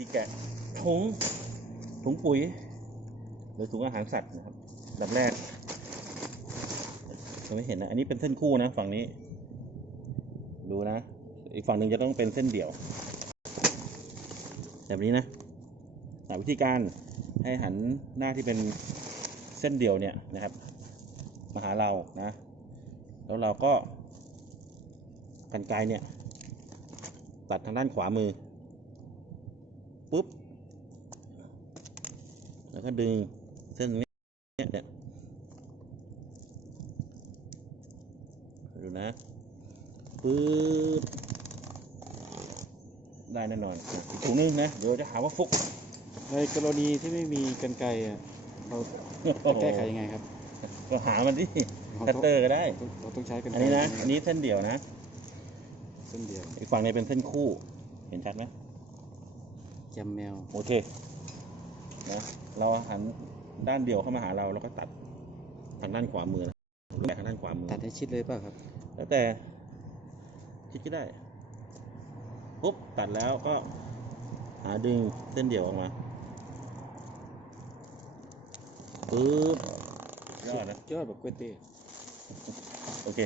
ที่แกะถุงถุงปุ๋ย หรือถุงอาหารสัตว์นะครับดับแรกจะไม่เห็นนะ อันนี้เป็นเส้นคู่นะ ฝั่งนี้ ดูนะ อีกฝั่งหนึ่งจะต้องเป็นเส้นเดี่ยว แบบนี้นะแต่วิธีการให้หันหน้าที่เป็นเส้นเดี่ยวเนี่ยนะครับ มาหาเรานะ แล้วเราก็กันไกรเนี่ย ตัดทางด้านขวามือ ปุ๊บ แล้วก็ดึงเส้นนี้เนี่ยเนี่ยดูนะปึ๊บได้แน่นอนอีกถุงนึงนะ เดี๋ยวจะหาว่าฟุก ในกรณีที่ไม่มีกันไกรอะเราจะแก้ไขยังไงครับ ก็หามันที่เราคัตต้องเตอร์ก็ได้เราต้องใช้กันอันนี้นะ อันนี้เส้นเดี่ยวนะ เส้นเดียว อีกฝั่งนี้เป็นเส้นคู่ เห็นชัดไหมแจมแมว โอเคนะเราหันด้านเดียวเข้ามาหาเราแล้วก็ตัดทางด้านขวามือนะแบกทางด้านขวามือ ตัดให้ชิดเลยเปล่ะครับ แล้วแต่คิดก็ได้ปุ๊บตัดแล้วก็หาดึงเส้นเดี่ยวออกมาปึ๊บยอดนะ ยอดแบบกล้วยเต้โอเค